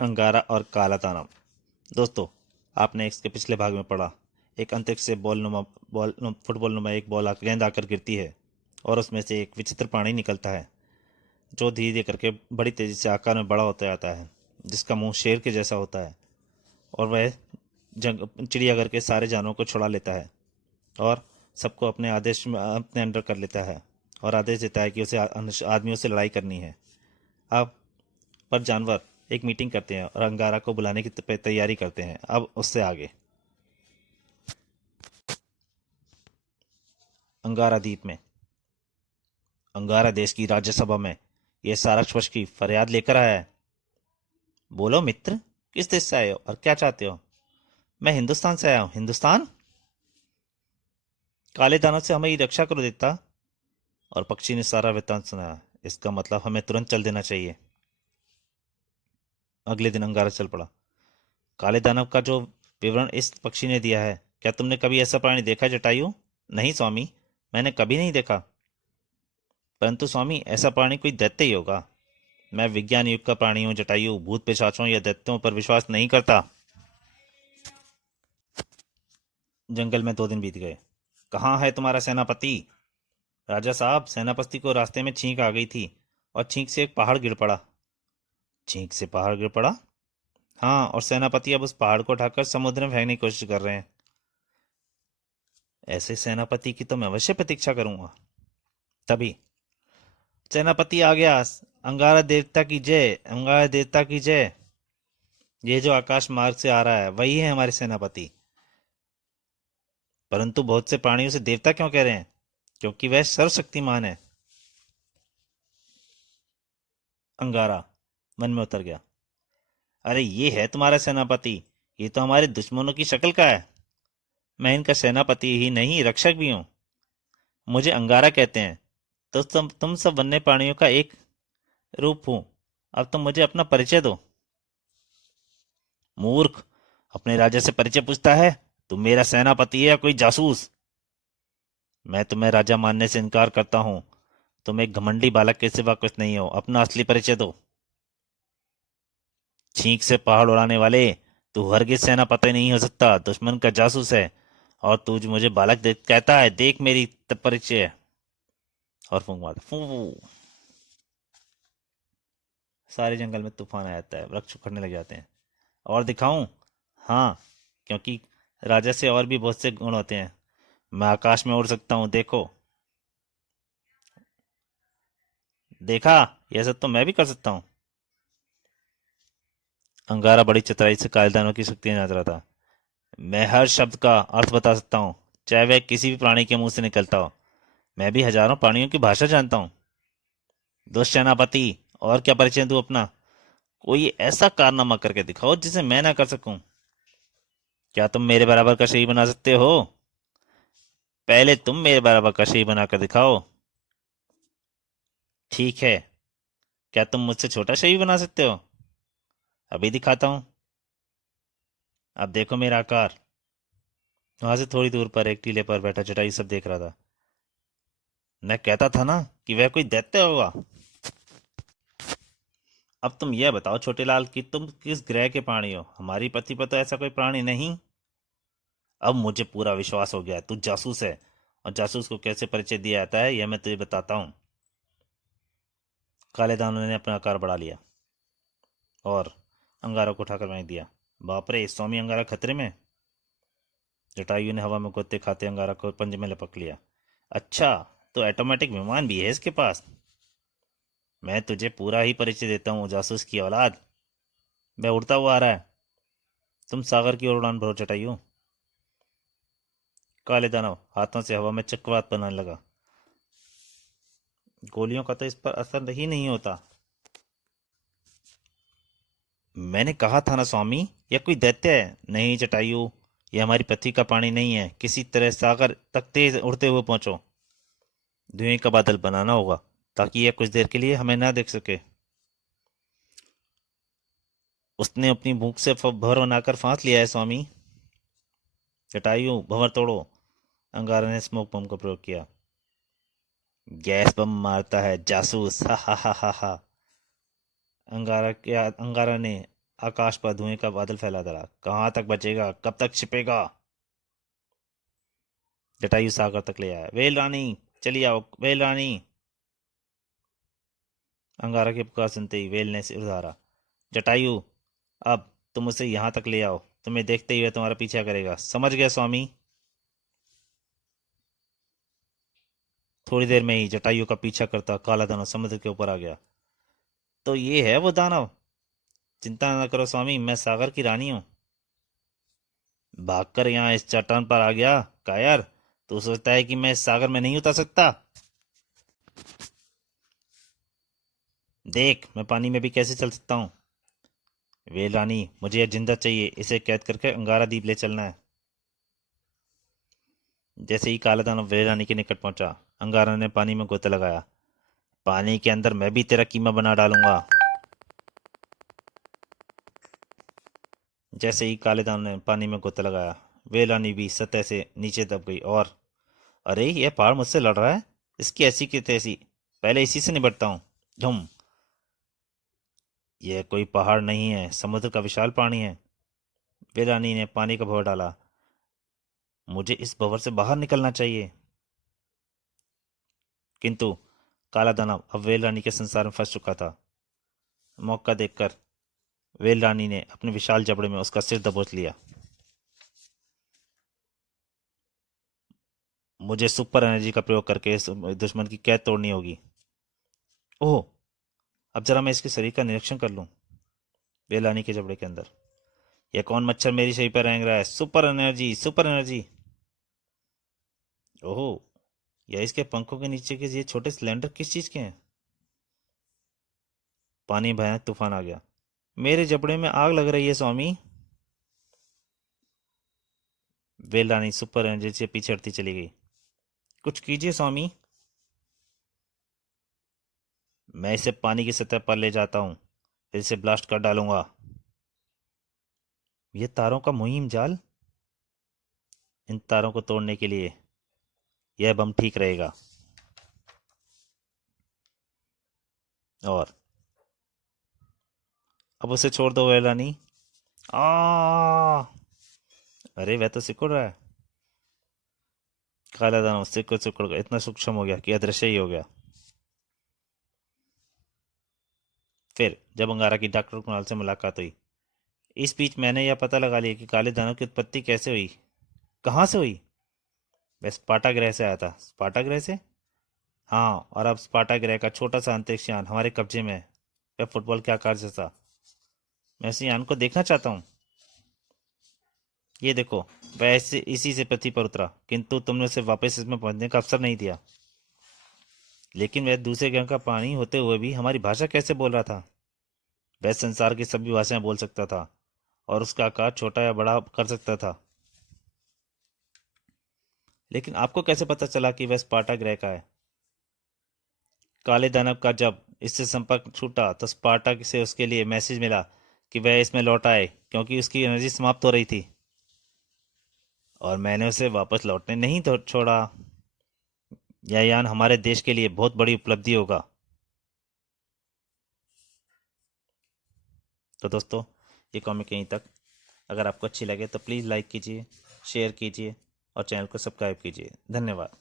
अंगारा और काला दानव। दोस्तों, आपने इसके पिछले भाग में पढ़ा, एक अंतरिक्ष से फुटबॉल नुमा एक गेंद आकर गिरती है और उसमें से एक विचित्र प्राणी निकलता है जो धीरे धीरे करके बड़ी तेजी से आकार में बड़ा होता जाता है, जिसका मुंह शेर के जैसा होता है। और वह चिड़ियाघर के सारे जानवरों को छुड़ा लेता है और सबको अपने आदेश में अपने अंडर कर लेता है और आदेश देता है कि उसे आदमियों से लड़ाई करनी है। अब पर जानवर एक मीटिंग करते हैं और अंगारा को बुलाने की तैयारी करते हैं। अब उससे आगे अंगारा द्वीप में अंगारा देश की राज्यसभा में यह साराक्ष की फरियाद लेकर आया है। बोलो मित्र, किस देश से आए हो और क्या चाहते हो? मैं हिंदुस्तान से आया हूँ। हिंदुस्तान? काले दानव से हमारी रक्षा करो देता। और पक्षी ने सारा वृत्तांत सुनाया। इसका मतलब हमें तुरंत चल देना चाहिए। अगले दिन अंगारा चल पड़ा। काले दानव का जो विवरण इस पक्षी ने दिया है, क्या तुमने कभी ऐसा प्राणी देखा जटायु? नहीं स्वामी, मैंने कभी नहीं देखा। परंतु स्वामी, ऐसा प्राणी कोई दैत्य ही होगा। मैं विज्ञान युग का प्राणी हूँ जटायु, भूत पिशाचों या दैत्यों पर विश्वास नहीं करता। जंगल में 2 दिन बीत गए। कहाँ है तुम्हारा सेनापति? राजा साहब, सेनापति को रास्ते में छींक आ गई थी और छींक से एक पहाड़ गिर पड़ा। छींक से पहाड़ गिर पड़ा? हाँ, और सेनापति अब उस पहाड़ को उठाकर समुद्र में फेंकने की कोशिश कर रहे हैं। ऐसे सेनापति की तो मैं अवश्य प्रतीक्षा करूंगा। तभी सेनापति आ गया। अंगारा देवता की जय, अंगारा देवता की जय। ये जो आकाश मार्ग से आ रहा है वही है हमारे सेनापति। परंतु बहुत से प्राणियों से देवता क्यों कह रहे हैं? क्योंकि वह सर्वशक्तिमान है। अंगारा मन में उतर गया। अरे ये है तुम्हारा सेनापति, ये तो हमारे दुश्मनों की शक्ल का है। मैं इनका सेनापति ही नहीं, रक्षक भी हूँ। मुझे अंगारा कहते हैं। तो तुम सब वन्य प्राणियों का एक रूप हूँ। अब तुम मुझे अपना परिचय दो। मूर्ख, अपने राजा से परिचय पूछता है? तुम मेरा सेनापति है या कोई जासूस? मैं तुम्हें राजा मानने से इनकार करता हूँ। तुम एक घमंडी बालक के सिवा कुछ नहीं हो। अपना असली परिचय दो। छींक से पहाड़ उड़ाने वाले, तू हरगिज सेनापति नहीं हो सकता, दुश्मन का जासूस है। और तू जो मुझे बालक कहता है, देख मेरी परिचय। और फूंक मारता फू। सारे जंगल में तूफान आ जाता है, वृक्ष उखड़ने लग जाते हैं। और दिखाऊं? हाँ, क्योंकि राजा से और भी बहुत से गुण होते हैं। मैं आकाश में उड़ सकता हूँ, देखो। देखा, यह सब तो मैं भी कर सकता हूँ। अंगारा बड़ी चतुराई से कायदानों की शक्ति जांच रहा था। मैं हर शब्द का अर्थ बता सकता हूँ, चाहे वह किसी भी प्राणी के मुंह से निकलता हो। मैं भी हजारों प्राणियों की भाषा जानता हूँ। दुष्ट सेनापति, और क्या परिचय दूं अपना? कोई ऐसा कारनामा करके दिखाओ जिसे मैं ना कर सकूं। क्या तुम मेरे बराबर का शहीद बना सकते हो? पहले तुम मेरे बराबर का शहीद बनाकर दिखाओ। ठीक है, क्या तुम मुझसे छोटा शहीद बना सकते हो? अभी दिखाता हूँ। अब देखो मेरा आकार। वहां से थोड़ी दूर पर एक टीले पर बैठा जटायु सब देख रहा था। मैं कहता था ना कि वह कोई दैत्य होगा। अब तुम यह बताओ छोटे लाल कि तुम किस ग्रह के प्राणी हो? हमारी पृथ्वी पर तो ऐसा कोई प्राणी नहीं। अब मुझे पूरा विश्वास हो गया है, तू जासूस है। और जासूस को कैसे परिचय दिया जाता है यह मैं तुझे बताता हूँ। काले दानव ने अपना आकार बढ़ा लिया और अंगारा को उठाकर फेंक दिया। बाप रे, स्वामी अंगारा खतरे में। जटायु ने हवा में गोते खाते अंगारा को पंजे में लपक लिया। अच्छा, तो ऑटोमेटिक विमान भी है इसके पास। मैं तुझे पूरा ही परिचय देता हूँ, जासूस की औलाद। वह उड़ता हुआ आ रहा है। तुम सागर की ओर उड़ान भरो जटायु। काले दानव हाथों से हवा में चक्रवात बनाने लगा। गोलियों का तो इस पर असर ही नहीं होता। मैंने कहा था ना स्वामी, यह कोई दैत्य है। नहीं जटायु, यह हमारी पृथ्वी का प्राणी नहीं है। किसी तरह सागर तक तेज उड़ते हुए पहुंचो। धुएं का बादल बनाना होगा ताकि यह कुछ देर के लिए हमें ना देख सके। उसने अपनी भूख से भवर बनाकर फांस लिया है स्वामी। जटायु, भंवर तोड़ो। अंगारा ने स्मोक बम का प्रयोग किया। गैस बम मारता है जासूस, हा हा हा हा हा। अंगारा ने आकाश पर धुएं का बादल फैला रहा। कहाँ तक बचेगा, कब तक छिपेगा। जटायु सागर तक ले आया। वेल रानी, चली आओ वेल रानी। अंगारा की पुकार सुनते ही वेल ने सिर उठाया। जटायु, अब तुम उसे यहाँ तक ले आओ। तुम्हें देखते ही वह तुम्हारा पीछा करेगा। समझ गया स्वामी। थोड़ी देर में ही जटायु का पीछा करता काला दानव समुद्र के ऊपर आ गया। तो ये है वो दानव। चिंता न करो स्वामी, मैं सागर की रानी हूँ। भागकर यहाँ इस चट्टान पर आ गया। कायर, तू सोचता है कि मैं इस सागर में नहीं उतर सकता? देख मैं पानी में भी कैसे चल सकता हूँ। वे रानी, मुझे यह जिंदा चाहिए। इसे कैद करके अंगारा द्वीप ले चलना है। जैसे ही काला दानव वे रानी के निकट पहुंचा, अंगारा ने पानी में गोता लगाया। पानी के अंदर मैं भी तेरा कीमा बना डालूंगा। जैसे ही काले दानव ने पानी में गोता लगाया, वे रानी भी सतह से नीचे दब गई। और अरे यह पहाड़ मुझसे लड़ रहा है। इसकी ऐसी की तैसी, पहले इसी से निपटता हूँ। झुम। यह कोई पहाड़ नहीं है, समुद्र का विशाल पानी है। वे रानी ने पानी का भंवर डाला। मुझे इस भंवर से बाहर निकलना चाहिए। किंतु काला दानव अब वेल रानी के संसार में फंस चुका था। मौका देखकर वेल रानी ने अपने विशाल जबड़े में उसका सिर दबोच लिया। मुझे सुपर एनर्जी का प्रयोग करके इस दुश्मन की कैद तोड़नी होगी। ओह, अब जरा मैं इसके शरीर का निरीक्षण कर लूं। वेल रानी के जबड़े के अंदर यह कौन मच्छर मेरी शरीर पर रेंग रहा है? Super energy, super energy. ओहो, या इसके पंखों के नीचे के ये छोटे सिलेंडर किस चीज के हैं? पानी में भयानक तूफान आ गया। मेरे जबड़े में आग लग रही है स्वामी। वेल रानी सुपर एनर्जी से पीछे हटती चली गई। कुछ कीजिए स्वामी। मैं इसे पानी की सतह पर ले जाता हूँ, फिर इसे ब्लास्ट कर डालूंगा। ये तारों का मुहिम जाल। इन तारों को तोड़ने के लिए यह बम ठीक रहेगा। और अब उसे छोड़ दो वेल रानी। आ अरे वह तो सिकुड़ रहा है। काला दानव सिकुड़ सिकुड़ गया, इतना सूक्ष्म हो गया कि अदृश्य ही हो गया। फिर जब अंगारा की डॉक्टर कुणाल से मुलाकात हुई, इस बीच मैंने यह पता लगा लिया कि काले दानव की उत्पत्ति कैसे हुई, कहाँ से हुई। वह स्पार्टा ग्रह से आया था। स्पार्टा ग्रह से? हाँ, और अब स्पार्टा ग्रह का छोटा सा अंतरिक्ष यान हमारे कब्जे में है। वह फुटबॉल के आकार जैसा। मैं इस यान को देखना चाहता हूँ। ये देखो, वह ऐसे इसी से पृथ्वी पर उतरा, किंतु तुमने उसे वापस इसमें पहुंचने का अवसर नहीं दिया। लेकिन वह दूसरे ग्रह का प्राणी होते हुए भी हमारी भाषा कैसे बोल रहा था? वह संसार की सभी भाषाएं बोल सकता था और उसका आकार छोटा या बड़ा कर सकता था। लेकिन आपको कैसे पता चला कि वह स्पार्टा ग्रह का है? काले दानव का जब इससे संपर्क छूटा तो स्पार्टा से उसके लिए मैसेज मिला कि वह इसमें लौट आए, क्योंकि उसकी एनर्जी समाप्त हो रही थी। और मैंने उसे वापस लौटने नहीं तो छोड़ा। यह यान हमारे देश के लिए बहुत बड़ी उपलब्धि होगा। तो दोस्तों, ये कॉमिक यहीं तक। अगर आपको अच्छी लगे तो प्लीज़ लाइक कीजिए, शेयर कीजिए और चैनल को सब्सक्राइब कीजिए। धन्यवाद।